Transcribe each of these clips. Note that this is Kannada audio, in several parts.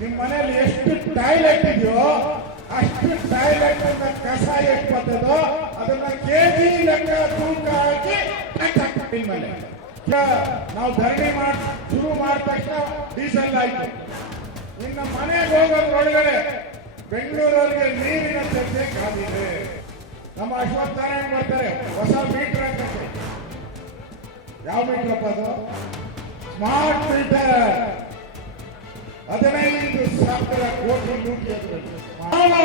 ನಿಮ್ ಮನೇಲಿ ಎಷ್ಟು ಟಾಯ್ಲೆಟ್ ಇದೆಯೋ ಅಷ್ಟು ಟಾಯ್ಲೆಟ್ ಅನ್ನ ಕಸ ಎಷ್ಟು ಬರ್ತದೋ ಅದನ್ನ ಕೆಜಿ ಲೆಕ್ಕ ತೂಕ ಹಾಕಿ ನಿಮ್ಮ ಮನೆ. ನಾವು ಧರಣಿ ಮಾಡ್, ಶುರು ಮಾಡಿದ ತಕ್ಷಣ ಡೀಸೆಲ್ ಆಯ್ತು. ನಿನ್ನ ಮನೆಗೆ ಹೋಗೋದ್ರ ಒಳಗಡೆ ಬೆಂಗಳೂರವರಿಗೆ ನೀರಿನ ಚರ್ಚೆ ಕಾದಿದೆ ನಮ್ಮ ಅಶ್ವತ್ ನಾರಾಯಣ ಬರ್ತಾರೆ, ಹೊಸ ಮೀಟರ್ ಅಂತ ಯಾವ ಮೀಟರ್ ಅದು? ಸ್ಮಾರ್ಟ್ ಮೀಟರ್ ಹದಿನೈದು ಸಾವಿರ ಕೋಟಿ. ನಾವು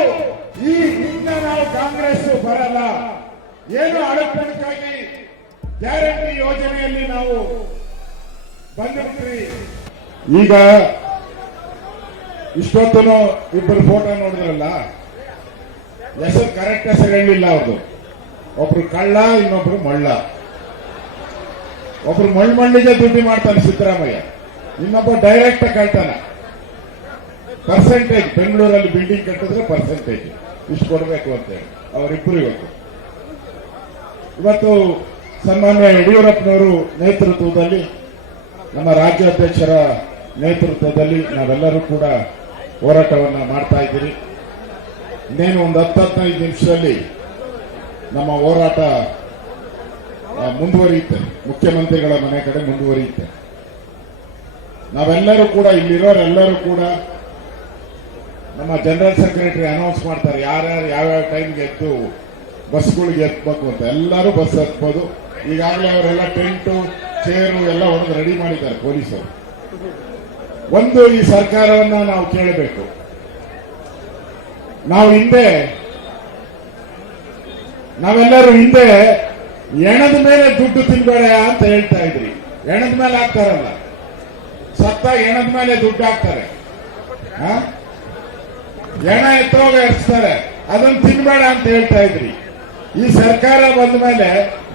ಈ ಹಿಂದೆ ನಾವು ಕಾಂಗ್ರೆಸ್ ಬರಲ್ಲ. ಏನು ಅಡಪಡಿಗಾಗಿ ಗ್ಯಾರಂಟಿ ಯೋಜನೆಯಲ್ಲಿ ನಾವು ಬಂದಿರ್ತೀವಿ. ಈಗ ಇಷ್ಟೊತ್ತನು ಇಬ್ಬರು ಫೋಟೋ ನೋಡಿದ್ರಲ್ಲ? ಹೆಸರು ಕರೆಕ್ಟ್ ಹೆಸರು ಹೇಳಿಲ್ಲ ಅವ್ರದ್ದು ಒಬ್ರು ಕಳ್ಳ ಇನ್ನೊಬ್ರು ಮಳ್ಳ. ಒಬ್ರು ಮಳ್ ಮಣ್ಣಿಗೆ ದುಡ್ಡು ಮಾಡ್ತಾನೆ ಸಿದ್ದರಾಮಯ್ಯ. ಇನ್ನೊಬ್ಬ ಡೈರೆಕ್ಟ್ ಕಳ್ತಾನ. ಪರ್ಸೆಂಟೇಜ್ ಬೆಂಗಳೂರಲ್ಲಿ ಬಿಲ್ಡಿಂಗ್ ಕಟ್ಟಿದ್ರೆ ಪರ್ಸೆಂಟೇಜ್ ಇಷ್ಟು ಕೊಡಬೇಕು ಅಂತ ಹೇಳಿ. ಅವರಿಬ್ಬರು ಇವತ್ತು. ಇವತ್ತು ಸನ್ಮಾನ್ಯ ಯಡಿಯೂರಪ್ಪನವರು ನೇತೃತ್ವದಲ್ಲಿ, ನಮ್ಮ ರಾಜ್ಯಾಧ್ಯಕ್ಷರ ನೇತೃತ್ವದಲ್ಲಿ ನಾವೆಲ್ಲರೂ ಕೂಡ ಹೋರಾಟವನ್ನು ಮಾಡ್ತಾ ಇದ್ದೀರಿ. ಇನ್ನೇನು ಒಂದು ಹತ್ತು ನಿಮಿಷದಲ್ಲಿ ನಮ್ಮ ಹೋರಾಟ ಮುಂದುವರಿಯುತ್ತೆ. ಮುಖ್ಯಮಂತ್ರಿಗಳ ಮನೆ ಕಡೆ ಮುಂದುವರಿಯುತ್ತೆ. ನಾವೆಲ್ಲರೂ ಕೂಡ ಇಲ್ಲಿರೋರೆಲ್ಲರೂ ಕೂಡ ನಮ್ಮ ಜನರಲ್ ಸೆಕ್ರೆಟರಿ ಅನೌನ್ಸ್ ಮಾಡ್ತಾರೆ, ಯಾರ್ಯಾರು ಯಾವ್ಯಾವ ಟೈಮ್ಗೆ ಎತ್ತು ಬಸ್ಗಳಿಗೆ ಎತ್ತಬೇಕು ಅಂತ. ಎಲ್ಲರೂ ಬಸ್ ಹತ್ಬೋದು ಈಗಾಗಲೇ ಅವರೆಲ್ಲ ಟೆಂಟು, ಚೇರು ಎಲ್ಲ ಹೊಡೆದು ರೆಡಿ ಮಾಡಿದ್ದಾರೆ ಪೊಲೀಸರು. ಒಂದು ಈ ಸರ್ಕಾರವನ್ನ ನಾವು ಕೇಳಬೇಕು. ನಾವು ಹಿಂದೆ, ನಾವೆಲ್ಲರೂ ಹಿಂದೆ ಎಣದ ಮೇಲೆ ದುಡ್ಡು ತಿನ್ಬೇಡ ಅಂತ ಹೇಳ್ತಾ ಇದ್ರಿ. ಎಣದ ಮೇಲೆ ಹಾಕ್ತಾರಲ್ಲ ಸತ್ತ ಎಣದ ಮೇಲೆ ದುಡ್ಡು ಹಾಕ್ತಾರೆ. ಎಣ ಎತ್ತೋಗ ಹರಿಸ್ತಾರೆ ಅದನ್ನ ತಿನ್ಬೇಡ ಅಂತ ಹೇಳ್ತಾ ಇದ್ರಿ. ಈ ಸರ್ಕಾರ ಬಂದ ಮೇಲೆ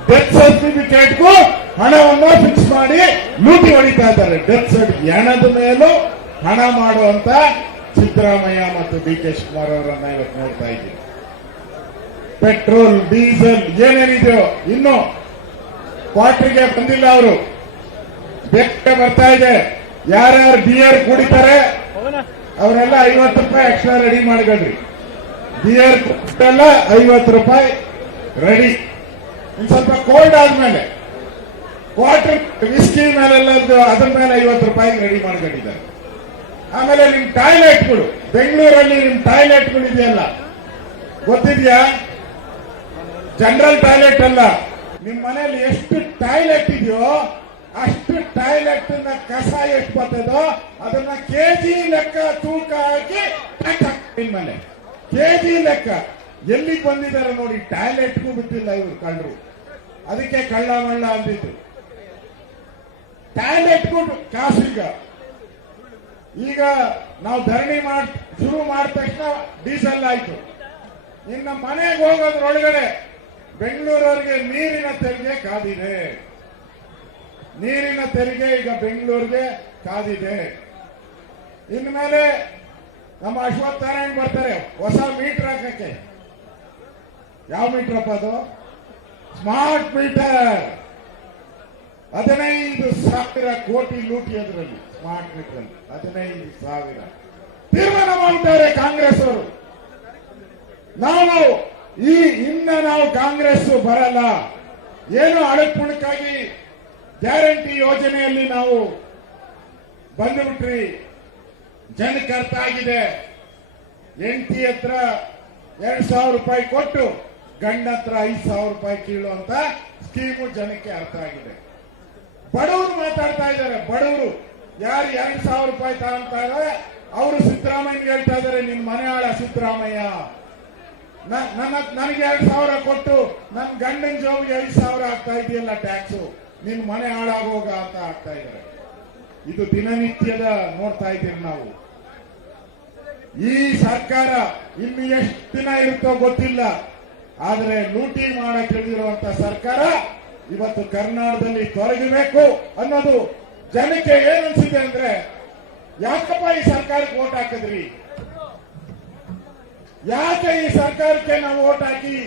ಡೆತ್ ಸರ್ಟಿಫಿಕೇಟ್ಗೂ ಹಣವನ್ನು ಫಿಕ್ಸ್ ಮಾಡಿ ಲೂಟಿ ಹೊಡಿತಾ ಇದ್ದಾರೆ. ಡೆತ್ ಸರ್ಟಿಫಿಕೇಟ್ ಎಣದ ಮೇಲೂ ಹಣ ಮಾಡುವಂತ ಸಿದ್ದರಾಮಯ್ಯ ಮತ್ತು ಡಿ ಕೆ ಶಿವಕುಮಾರ್ ಅವರನ್ನ ಇವತ್ತು ನೋಡ್ತಾ ಇದ್ದೀವಿ. ಪೆಟ್ರೋಲ್, ಡೀಸೆಲ್ ಏನೇನಿದೆಯೋ ಇನ್ನು ಕ್ವಾರ್ಟರ್ಗೆ ಬಂದಿಲ್ಲ ಅವರು. ಬೇಗ ಬರ್ತಾ ಇದೆ. ಯಾರ್ಯಾರು ಬಿಯರ್ ಕುಡಿತಾರೆ? ಅವರೆಲ್ಲ ಐವತ್ತು ರೂಪಾಯಿ ಎಕ್ಸ್ಟ್ರಾ ರೆಡಿ ಮಾಡ್ಕೊಳ್ರಿ. ಬಿಯರ್ ಎಲ್ಲ ಐವತ್ತು ರೂಪಾಯಿ ರೆಡಿ ಇನ್ ಸ್ವಲ್ಪ ಕೋಲ್ಡ್ ಆದ್ಮೇಲೆ ಕ್ವಾರ್ಟರ್ ವಿಸ್ಕಿ ಮೇಲೆಲ್ಲ ಅದ್ರ ಮೇಲೆ ಐವತ್ತು ರೂಪಾಯಿ ರೆಡಿ ಮಾಡ್ಕೊಂಡಿದ್ದಾರೆ. ಆಮೇಲೆ ನಿಮ್ ಟಾಯ್ಲೆಟ್ಗಳು ಬೆಂಗಳೂರಲ್ಲಿ ನಿಮ್ ಟಾಯ್ಲೆಟ್ಗಳು ಇದೆಯಲ್ಲ, ಗೊತ್ತಿದ್ಯಾ? ಜನರಲ್ ಟಾಯ್ಲೆಟ್ ಅಲ್ಲ. ನಿಮ್ಮ ಮನೆಯಲ್ಲಿ ಎಷ್ಟು ಟಾಯ್ಲೆಟ್ ಇದೆಯೋ ಅಷ್ಟು ಟಾಯ್ಲೆಟ್ನ ಕಸ ಎಷ್ಟು ಬರ್ತದೋ ಅದನ್ನ ಕೆಜಿ ಲೆಕ್ಕ ತೂಕ ಹಾಕಿ ನಿಮ್ಮನೆ. ಕೆಜಿ ಲೆಕ್ಕ. ಎಲ್ಲಿಗೆ ಬಂದಿದ್ದಾರೆ ನೋಡಿ ಟಾಯ್ಲೆಟ್ಗೂ ಬಿಟ್ಟಿಲ್ಲ ಇವರು ಕಳ್ಳರು. ಅದಕ್ಕೆ ಕಳ್ಳ ಮಳ್ಳ ಅಂದಿದ್ದು. ಟಾಯ್ಲೆಟ್ಗೂ ಕಾಸು ಈಗ ನಾವು ಧರಣಿ ಮಾಡ್, ಶುರು ಮಾಡಿದ ತಕ್ಷಣ ಡೀಸೆಲ್ ಆಯ್ತು. ಇನ್ನು ಮನೆಗೆ ಹೋಗೋದ್ರೊಳಗಡೆ ಬೆಂಗಳೂರವರಿಗೆ ನೀರಿನ ತೆರಿಗೆ ಕಾದಿದೆ. ನೀರಿನ ತೆರಿಗೆ ಈಗ ಬೆಂಗಳೂರಿಗೆ ಕಾದಿದೆ. ಇನ್ಮೇಲೆ ನಮ್ಮ ಅಶ್ವತ್ಥ ನಾರಾಯಣ್ ಬರ್ತಾರೆ, ಹೊಸ ಮೀಟರ್ ಹಾಕಕ್ಕೆ. ಯಾವ ಮೀಟರ್ ಅಪ್ಪ ಅದು? Smart meter. ಹದಿನೈದು ಸಾವಿರ ಕೋಟಿ ಲೂಟಿ ಅದರಲ್ಲಿ, ಸ್ಮಾರ್ಟ್ ಮೀಟರ್ ಹದಿನೈದು ಸಾವಿರ. ತೀರ್ಮಾನ ಮಾಡ್ತಾರೆ ಕಾಂಗ್ರೆಸ್ ಅವರು. ನಾವು ಈ ಇನ್ನ ನಾವು ಕಾಂಗ್ರೆಸ್ ಬರಲ್ಲ. ಏನು ಅಡಪುಣಕ್ಕಾಗಿ ಗ್ಯಾರಂಟಿ ಯೋಜನೆಯಲ್ಲಿ ನಾವು ಬಂದುಬಿಟ್ರಿ. ಜನಕ್ಕೆ ಅರ್ಥ ಆಗಿದೆ ಎಂಟಿ ಹತ್ರ ಎರಡ್ ಸಾವಿರ ರೂಪಾಯಿ ಕೊಟ್ಟು, ಗಂಡ ಹತ್ರ ಐದು ಸಾವಿರ ರೂಪಾಯಿ ಕೀಳು ಅಂತ ಸ್ಕೀಮು ಜನಕ್ಕೆ ಅರ್ಥ ಆಗಿದೆ. ಬಡವರು ಮಾತಾಡ್ತಾ ಇದ್ದಾರೆ, ಬಡವರು. ಯಾರು ಎರಡ್ ಸಾವಿರ ರೂಪಾಯಿ ತಗೊಂತಾರೆ ಅವರು ಸಿದ್ದರಾಮಯ್ಯ ಹೇಳ್ತಾ ಇದ್ದಾರೆ, ನಿನ್ ಮನೆ ಆಳ ಸಿದ್ದರಾಮಯ್ಯ. ನನ್ನ ನನಗೆ ಎರಡ್ ಸಾವಿರ ಕೊಟ್ಟು ನನ್ನ ಗಂಡನ ಜೋಬಿಗೆ ಐದು ಸಾವಿರ ಆಗ್ತಾ ಇದೆಯಲ್ಲ ಟ್ಯಾಕ್ಸು ನಿನ್ ಮನೆ ಹಾಳಾಗೋಗ ಅಂತ ಆಗ್ತಾ ಇದ್ದಾರೆ. ಇದು ದಿನನಿತ್ಯದ ನೋಡ್ತಾ ಇದ್ದೀವಿ ನಾವು. ಈ ಸರ್ಕಾರ ಇನ್ನು ಎಷ್ಟು ದಿನ ಇರುತ್ತೋ ಗೊತ್ತಿಲ್ಲ. ಆದ್ರೆ ಲೂಟಿ ಮಾಡಕ್ಕೆ ಹಿಡಿದಿರುವಂತ ಸರ್ಕಾರ ಇವತ್ತು ಕರ್ನಾಟಕದಲ್ಲಿ ತೊಲಗಬೇಕು ಅನ್ನೋದು ಜನಕ್ಕೆ ಏನನ್ಸಿದೆ ಅಂದ್ರೆ, ಯಾಕಪ್ಪ ಈ ಸರ್ಕಾರಕ್ಕೆ ಓಟ್ ಹಾಕಿದ್ರಿ? ಯಾಕೆ ಈ ಸರ್ಕಾರಕ್ಕೆ ನಾವು ಓಟ್ ಹಾಕಿ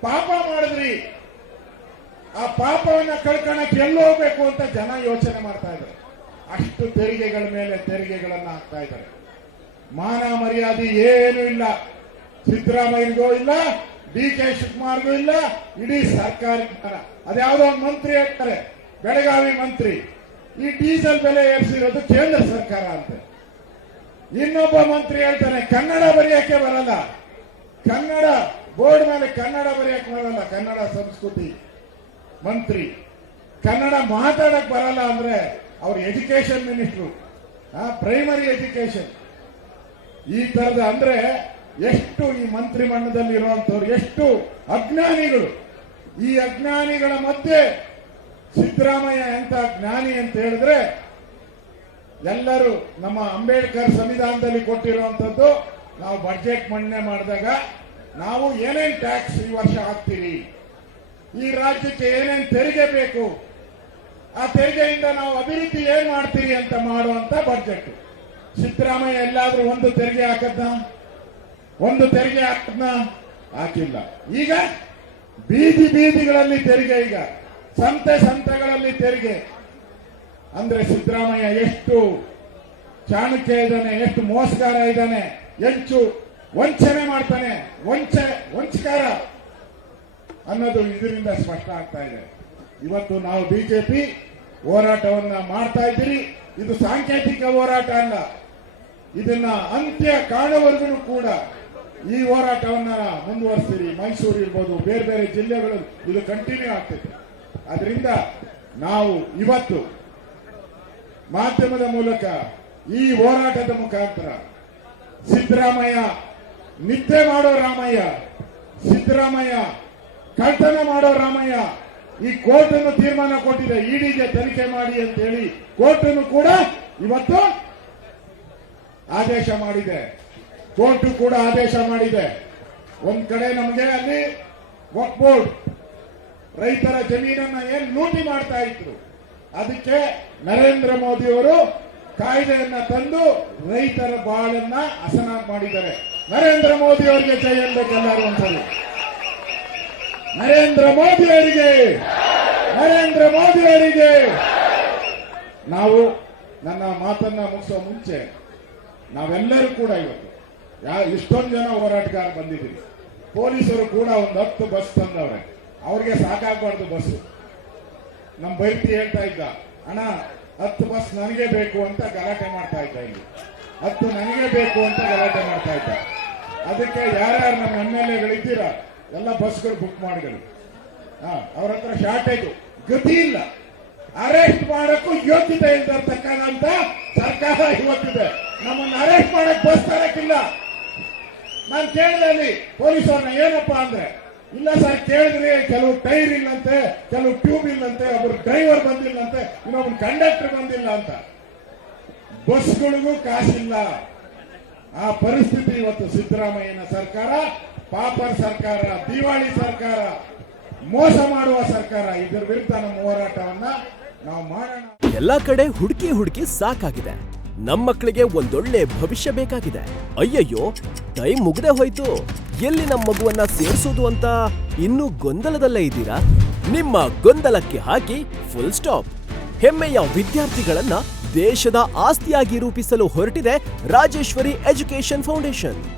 ಪಾಪ ಮಾಡಿದ್ರಿ? ಆ ಪಾಪವನ್ನ ಕಳ್ಕೊಳಕ್ಕೆ ಎಲ್ಲಿ ಹೋಗ್ಬೇಕು ಅಂತ ಜನ ಯೋಚನೆ ಮಾಡ್ತಾ ಇದ್ದಾರೆ. ಅಷ್ಟು ತೆರಿಗೆಗಳ ಮೇಲೆ ತೆರಿಗೆಗಳನ್ನ ಹಾಕ್ತಾ ಇದ್ದಾರೆ. ಮಾನ ಮರ್ಯಾದೆ ಏನು ಇಲ್ಲ. ಸಿದ್ದರಾಮಯ್ಯಗೂ ಇಲ್ಲ, ಡಿ ಕೆ ಶಿವಕುಮಾರ್ಗೂ ಇಲ್ಲ, ಇಡೀ ಸರ್ಕಾರಕ್ಕೆ. ಅದ್ಯಾವುದೋ ಒಂದು ಮಂತ್ರಿ ಹೇಳ್ತಾರೆ ಬೆಳಗಾವಿ ಮಂತ್ರಿ. ಈ ಡೀಸೆಲ್ ಬೆಲೆ ಏರಿಸಿರೋದು ಕೇಂದ್ರ ಸರ್ಕಾರ ಅಂತ. ಇನ್ನೊಬ್ಬ ಮಂತ್ರಿ ಹೇಳ್ತಾನೆ, ಕನ್ನಡ ಬರೆಯಕ್ಕೆ ಬರಲ್ಲ. ಕನ್ನಡ, ಬೋರ್ಡ್ ಮೇಲೆ ಕನ್ನಡ ಬರೆಯಕ್ಕೆ ಬರಲ್ಲ, ಕನ್ನಡ ಸಂಸ್ಕೃತಿ. ಮಂತ್ರಿ. ಕನ್ನಡ ಮಾತಾಡಕ್ ಬರಲ್ಲ ಅಂದ್ರೆ ಅವ್ರ ಎಜುಕೇಶನ್ ಮಿನಿಸ್ಟ್ರು. ಪ್ರೈಮರಿ ಎಜುಕೇಶನ್ ಈ ತರದ ಅಂದ್ರೆ ಎಷ್ಟು ಈ ಮಂತ್ರಿ ಮಂಡಲದಲ್ಲಿ ಇರುವಂತವ್ರು, ಎಷ್ಟು ಅಜ್ಞಾನಿಗಳು. ಈ ಅಜ್ಞಾನಿಗಳ ಮಧ್ಯೆ ಸಿದ್ದರಾಮಯ್ಯ ಎಂತ ಜ್ಞಾನಿ ಅಂತ ಹೇಳಿದ್ರೆ ಎಲ್ಲರೂ ನಮ್ಮ ಅಂಬೇಡ್ಕರ್ ಸಂವಿಧಾನದಲ್ಲಿ ಕೊಟ್ಟಿರುವಂತದ್ದು ನಾವು ಬಜೆಟ್ ಮಂಡನೆ ಮಾಡಿದಾಗ ನಾವು ಏನೇನ್ ಟ್ಯಾಕ್ಸ್ ಈ ವರ್ಷ ಹಾಕ್ತೀರಿ? ಈ ರಾಜ್ಯಕ್ಕೆ ಏನೇನು ತೆರಿಗೆ ಬೇಕು, ಆ ತೆರಿಗೆಯಿಂದ ನಾವು ಅಭಿವೃದ್ಧಿ ಏನ್ ಮಾಡ್ತೀರಿ ಅಂತ ಮಾಡುವಂತ ಬಜೆಟ್ ಸಿದ್ದರಾಮಯ್ಯ ಎಲ್ಲಾದ್ರೂ ಒಂದು ತೆರಿಗೆ ಹಾಕದ್ನ? ಒಂದು ತೆರಿಗೆ ಹಾಕದ್ನ? ಹಾಕಿಲ್ಲ. ಈಗ ಬೀದಿ ಬೀದಿಗಳಲ್ಲಿ ತೆರಿಗೆ ಈಗ. ಸಂತೆ ಸಂತೆಗಳಲ್ಲಿ ತೆರಿಗೆ. ಅಂದ್ರೆ ಸಿದ್ದರಾಮಯ್ಯ ಎಷ್ಟು ಚಾಣಕ್ಯ ಇದ್ದಾನೆ, ಎಷ್ಟು ಮೋಸಗಾರ ಇದ್ದಾನೆ ಹೆಚ್ಚು ವಂಚನೆ ಮಾಡ್ತಾನೆ, ವಂಚ, ವಂಚಕಾರ. ಅನ್ನೋದು ಇದರಿಂದ ಸ್ಪಷ್ಟ ಆಗ್ತಾ ಇದೆ. ಇವತ್ತು ನಾವು ಬಿಜೆಪಿ ಹೋರಾಟವನ್ನ ಮಾಡ್ತಾ ಇದ್ದೀರಿ. ಇದು ಸಾಂಕೇತಿಕ ಹೋರಾಟ ಅಲ್ಲ. ಇದನ್ನ ಅಂತ್ಯ ಕಾಣುವವರೆಗೂ ಕೂಡ ಈ ಹೋರಾಟವನ್ನ ಮುಂದುವರಿಸ್ತೀರಿ ಮೈಸೂರು ಇರ್ಬೋದು, ಬೇರೆ ಬೇರೆ ಜಿಲ್ಲೆಗಳು ಇದು ಕಂಟಿನ್ಯೂ ಆಗ್ತೈತೆ. ಅದರಿಂದ ನಾವು ಇವತ್ತು ಮಾಧ್ಯಮದ ಮೂಲಕ ಈ ಹೋರಾಟದ ಮುಖಾಂತರ ಸಿದ್ದರಾಮಯ್ಯ, ನಿದ್ದೆ ಮಾಡೋ ರಾಮಯ್ಯ, ಸಿದ್ದರಾಮಯ್ಯ ಕಳ್ತನ ಮಾಡೋ ರಾಮಯ್ಯ, ಈ ಕೋರ್ಟ್ ತೀರ್ಮಾನ ಕೊಟ್ಟಿದೆ. ಇಡಿಗೆ ತನಿಖೆ ಮಾಡಿ ಅಂತ ಹೇಳಿ ಕೋರ್ಟ್ ಕೂಡ ಇವತ್ತು ಆದೇಶ ಮಾಡಿದೆ. ಕೋರ್ಟ್ ಕೂಡ ಆದೇಶ ಮಾಡಿದೆ. ಒಂದ್ ಕಡೆ ನಮಗೆ ಅಲ್ಲಿ ವಕ್ ಬೋರ್ಡ್ ರೈತರ ಜಮೀನನ್ನ ಏನ್ ಲೂಟಿ ಮಾಡ್ತಾ ಇದ್ರು. ಅದಕ್ಕೆ ನರೇಂದ್ರ ಮೋದಿ ಅವರು ಕಾಯ್ದೆಯನ್ನ ತಂದು ರೈತರ ಬಾಳನ್ನ ಹಸನ ಮಾಡಿದ್ದಾರೆ. ನರೇಂದ್ರ ಮೋದಿ ಅವರಿಗೆ ಜೈ ಅನ್ಬೇಕೆಲ್ಲರೂ ಒಂದ್ಸಲಿ ನರೇಂದ್ರ ಮೋದಿ ಅವರಿಗೆ ನರೇಂದ್ರ ಮೋದಿ ಅವರಿಗೆ ನಾವು ನನ್ನ ಮಾತನ್ನ ಮುಗಿಸೋ ಮುಂಚೆ ನಾವೆಲ್ಲರೂ ಕೂಡ ಇವತ್ತು, ಯಾ, ಇಷ್ಟೊಂದು ಜನ ಹೋರಾಟಗಾರ ಬಂದಿದ್ದೀವಿ ಪೊಲೀಸರು ಕೂಡ ಒಂದು ಹತ್ತು ಬಸ್ ತಂದವ್ರೆ. ಅವ್ರಿಗೆ ಸಾಕಾಗಬಾರ್ದು ಬಸ್ ನಮ್ಮ ಬೈತಿ ಹೇಳ್ತಾ ಇದ್ದ, ಅಣ್ಣ, ಹತ್ತು ಬಸ್ ನನಗೆ ಬೇಕು ಅಂತ ಗಲಾಟೆ ಮಾಡ್ತಾ ಇದ್ದ ಇಲ್ಲಿ. ಹತ್ತು ನನಗೆ ಬೇಕು ಅಂತ ಗಲಾಟೆ ಮಾಡ್ತಾ ಇದ್ದ. ಅದಕ್ಕೆ ಯಾರ್ಯಾರು ನಮ್ಮ ಎಂ ಎಲ್ ಎಗಳಿದ್ದೀರಾ? ಎಲ್ಲ ಬಸ್ಗಳು ಬುಕ್ ಮಾಡಿದ್ರು. ಅವ್ರ ಹತ್ರ ಶಾರ್ಟೇಜ್ ಗತಿ ಇಲ್ಲ. ಅರೆಸ್ಟ್ ಮಾಡಕ್ಕೂ ಯೋಗ್ಯತೆ ಇಲ್ದಿರ್ತಕ್ಕಂಥ ಸರ್ಕಾರ ಇವತ್ತಿದೆ. ನಮ್ಮನ್ನು ಅರೆಸ್ಟ್ ಮಾಡಕ್ ಬಸ್ ತರಕ್ಕಿಲ್ಲ ನಾನು ಕೇಳಿದೆ ಅಲ್ಲಿ ಪೊಲೀಸರನ್ನ ಏನಪ್ಪಾ ಅಂದ್ರೆ, ಇಲ್ಲ ಸರ್ ಕೇಳಿದ್ರಿ ಕೆಲವು ಟೈರ್ ಇಲ್ಲಂತೆ, ಕೆಲವು ಟ್ಯೂಬ್ ಇಲ್ಲಂತೆ, ಒಬ್ರು ಡ್ರೈವರ್ ಬಂದಿಲ್ಲಂತೆ, ಇನ್ನೊಬ್ರು ಕಂಡಕ್ಟರ್ ಬಂದಿಲ್ಲ ಅಂತ. ಬಸ್ಗಳಿಗೂ ಕಾಸಿಲ್ಲ. ಆ ಪರಿಸ್ಥಿತಿ ಇವತ್ತು ಸಿದ್ದರಾಮಯ್ಯನ ಸರ್ಕಾರ. ಪಾಪರ್ ಸರ್ಕಾರ, ದಿವಾಳಿ ಸರ್ಕಾರ, ಮೋಸ ಮಾಡುವ ಸರ್ಕಾರ, ಇದರ ವಿರುದ್ಧ ನಮ್ಮ ಹೋರಾಟವನ್ನ ನಾವು ಮಾಡೋಣ. ಎಲ್ಲಾ ಕಡೆ ಹುಡುಕಿ ಹುಡುಕಿ ಸಾಕಾಗಿದೆ. ನಮ್ಮ ಮಕ್ಕಳಿಗೆ ಒಂದೊಳ್ಳೆ ಭವಿಷ್ಯ ಬೇಕಾಗಿದೆ. ಅಯ್ಯಯ್ಯೋ, ಟೈಮ್ ಮುಗ್ದೇ ಹೋಯ್ತು. ಎಲ್ಲಿ ನಮ್ಮ ಮಗುವನ್ನ ಸೇರಿಸೋದು ಅಂತ ಇನ್ನೂ ಗೊಂದಲದಲ್ಲೇ ಇದ್ದೀರಾ? ನಿಮ್ಮ ಗೊಂದಲಕ್ಕೆ ಹಾಕಿ ಫುಲ್ ಸ್ಟಾಪ್ ಹೆಮ್ಮೆಯ ವಿದ್ಯಾರ್ಥಿಗಳನ್ನ ದೇಶದ ಆಸ್ತಿಯಾಗಿ ರೂಪಿಸಲು ಹೊರಟಿದೆ ರಾಜೇಶ್ವರಿ ಎಜುಕೇಶನ್ ಫೌಂಡೇಶನ್.